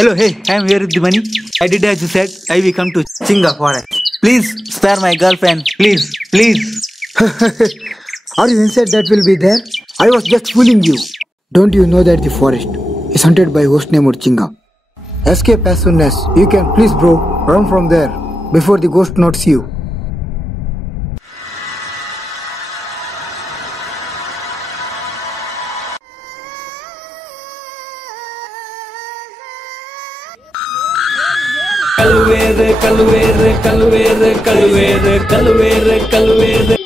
Hello, hey, I am here with the money. I did as you said. I will come to Chinga forest. Please spare my girlfriend. Please, please. Are you inside that will be there? I was just fooling you. Don't you know that the forest is hunted by a ghost named Chinga? Escape as soon as you can. Please bro, run from there before the ghost notes you. Kalvere, kalvere, kalvere, kalvere, kalvere, kalvere.